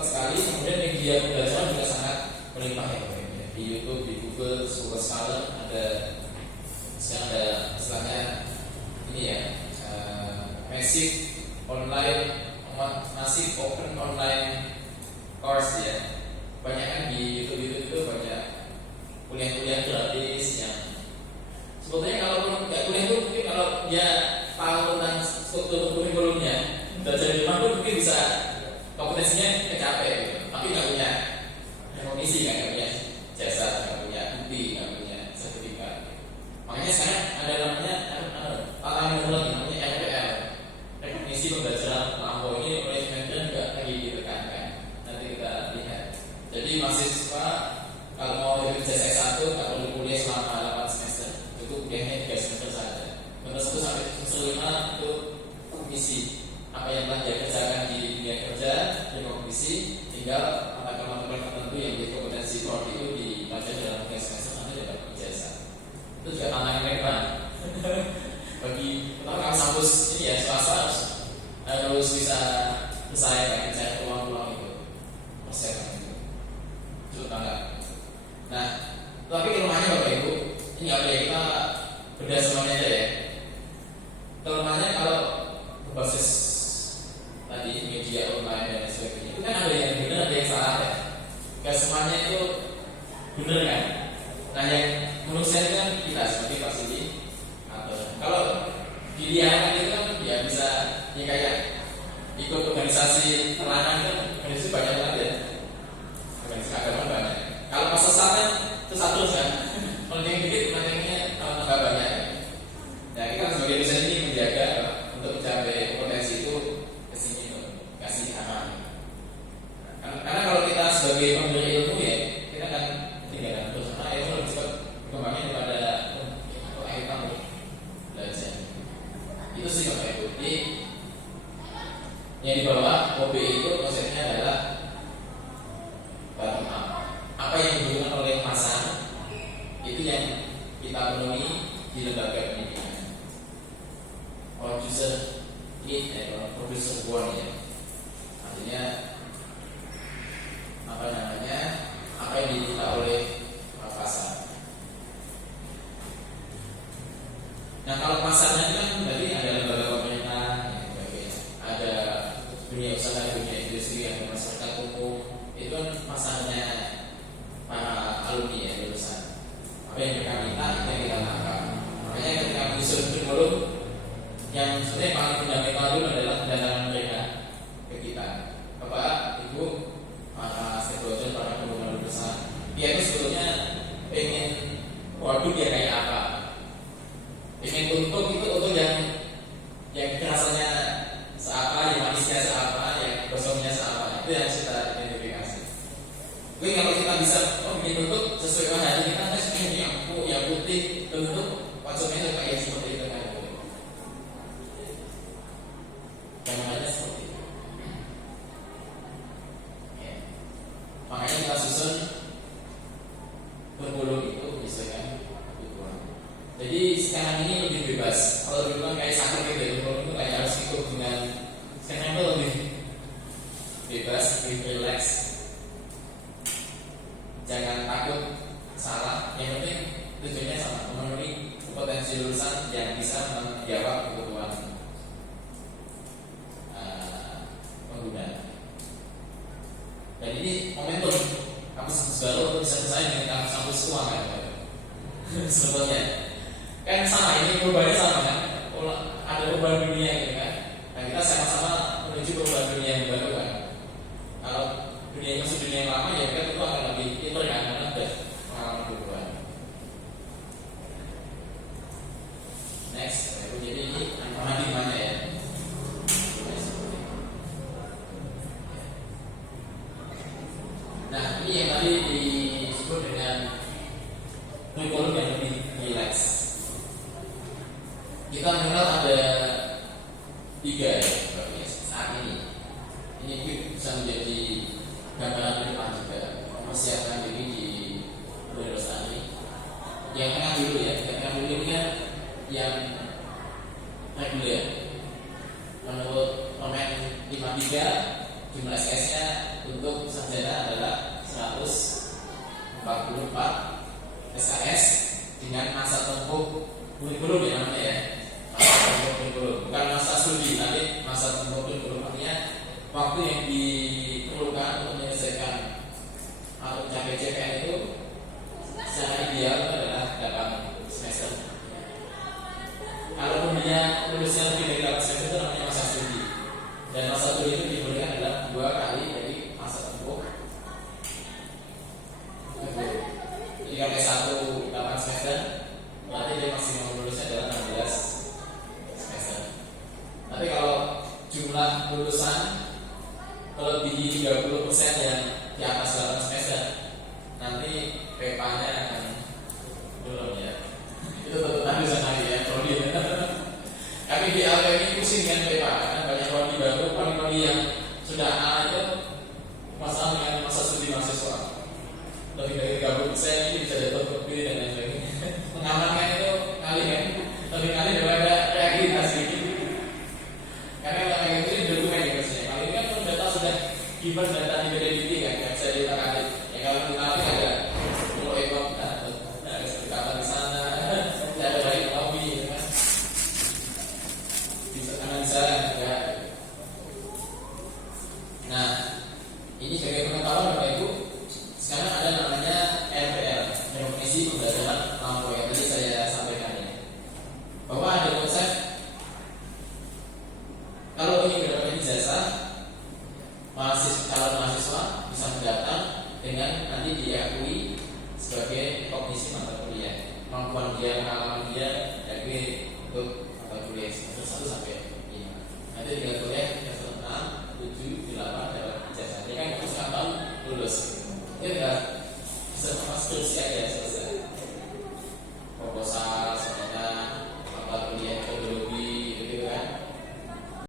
cepat sekali. Kemudian media pembelajaran juga sangat melimpah ya. Di YouTube, di Google, Google Scholar ada sekarang ada istilahnya ini ya, massive open online course ya. Banyak kan di YouTube itu banyak kuliah-kuliah gratis yang sebetulnya kalau nggak kuliah itu mungkin kalau dia tahu tentang struktur kurikulumnya belajar di rumah pun mungkin bisa kompetensinya kecapai gitu. Tapi nggak punya kognisi kan, nggak punya jasa, nggak punya bukti, nggak punya sertifikat. Makanya sekarang ada namanya tantangan lagi namanya RPL, rekognisi pembelajaran melampaui. Ini oleh Kementerian juga lagi ditekankan. Nanti kita lihat. Jadi mahasiswa kalau mau ijazah S1 nggak perlu kuliah selama 8 semester, cukup kuliahnya 3 semester saja. Semester 1 sampai semester 5 itu kognisi apa yang telah dia kerjakan di dunia kerja, rekognisi, tinggal mata-mata tertentu yang menjadi kompetensi prodi itu dipelajari dalam 3 semester nanti dapat ijazah. Itu juga tantangan mereka bagi terutama kampus ini ya, swasta harus bisa bersaing mencari peluang-peluang itu, persiapan itu cukup tangga. Nah, tapi kelemahannya Bapak Ibu, ini nggak boleh kita bedah semuanya aja ya. Kelemahannya kalau berbasis tadi media online dan sebagainya, itu kan ada yang benar, ada yang salah ya. Gak semuanya itu benar kan. Nah, yang menurut saya kan kita sebagai fasilitator, kalau dilihat itu kan ya bisa ya kayak ikut organisasi terlarang kan, organisasi banyak banget ya, organisasi agama banyak. Kalau pas sesatan itu satu kan, kalau yang dikit nantinya tambah banyak. Nah, kita sebagai dosen ini menjaga untuk mencapai potensi itu kesini kasih aman. Karena kalau kita sebagai pemberi ilmu ya, kita akan tinggalkan terus karena ilmu lebih cepat berkembangnya daripada akhir kamu belajar. Itu sih Bapak Ibu. Jadi yang di bawah OBE itu konsepnya adalah bottom up. Apa yang dibutuhkan oleh pasar itu yang kita penuhi di lembaga pendidikan. Producer need atau producer want ya. Artinya apa yang diminta oleh pasar. Nah, kalau pasarnya kan berarti ada lembaga pemerintah, ada dunia usaha, dunia industri, ada masyarakat umum. Itu kan pasarnya para alumni ya, lulusan. Apa yang mereka minta itu yang kita tangkap. Makanya ketika menyusun kurikulum, yang sebenarnya paling fundamental itu adalah pendanaan mereka ke kita, Bapak, Ibu, para stakeholder, para pengguna lulusan. Dia itu sebetulnya pengen produk yang kayak apa? Pengen untuk itu untuk yang rasanya seapa, yang manisnya seapa, yang gosongnya seapa. Itu yang kita identifikasi. Mungkin kalau kita bisa bikin bentuk sesuai dengan hati kita, ini yang putih, bentuk konsumennya kayak seperti itu kan. Gambarnya seperti itu. Ya. Makanya kita susun kurikulum itu menyesuaikan kebutuhan. Jadi sekarang ini lebih bebas. Kalau dulu kan kayak sakit gitu, kurikulum itu kayak harus ikut dengan. Sekarang itu lebih bebas, lebih relax. Jangan takut salah. Yang penting tujuannya sama, memenuhi potensi lulusan yang bisa menjawab kebutuhan pengguna. Dan ini momentum kampus baru untuk bisa bersaing dengan kampus tua kan? Sebetulnya kan sama, ini perubahannya sama kan? Ada perubahan dunia gitu kan? Nah, kita sama-sama menuju perubahan dunia yang baru kan? Kalau dunia masih dunia yang lama ya kita tentu akan lebih pintar kan? Karena sudah pengalaman perubahan. Next, jadi ini paradigmanya ya. Nah, ini yang tadi disebut dengan kurikulum yang lebih relax. Kita mengenal ada 3 ya, saat ini. Ini bisa menjadi gambaran ke depan juga. Mempersiapkan diri di Lestari. Yang tengah dulu ya, yang tengah dulu ini kan yang reguler. Menurut Permen 53 jumlah SKS-nya untuk atau mencapai CPN itu secara ideal adalah 8 semester. Kalau dia lulusnya lebih dari 8 semester itu namanya masa studi. Dan masa studi itu diberikan adalah 2 kali dari masa tempuh. Jadi kalau S1 8 semester, berarti dia maksimum lulusnya adalah 16 semester. Tapi kalau jumlah lulusan melebihi 30% yang di atas 8 semester, nanti PEPA-nya akan turun ya. Itu tentu bisa naik ya, prodi. Kami di LPM pusing dengan PEPA karena banyak prodi baru, prodi yang sudah A itu masalah dengan masa studi mahasiswa. Lebih dari 30% ini bisa dapat kopi dan lain sebagainya. Mengamankan itu kali kan, lebih kali daripada reakreditasi. Karena yang itu di dokumen ya maksudnya. Kalau ini kan data sudah given data di validity kan, yang bisa diutak-atik. Ya kalau kita ada perlu ekor, ada sertifikat di sana, ada dari lobby, kan? Bisa analisa ya. Nah, ini sebagai pengetahuan Bapak Ibu, sekarang ada namanya RPL, Rekomendasi Pembelajaran Lampu yang tadi saya sampaikan ya. Bahwa ada konsep kalau ingin mendapatkan ijazah, calon mahasiswa bisa mendaftar dengan nanti diakui sebagai kognisi mata kuliah, kemampuan dia, pengalaman dia, diakui untuk mata kuliah semester 1 sampai 5. Nanti tinggal kuliah semester 6, 7, 8 dapat ijazah. Dia kan harus 4 tahun lulus. Dia tinggal skripsi aja selesai. Proposal, seminar, mata kuliah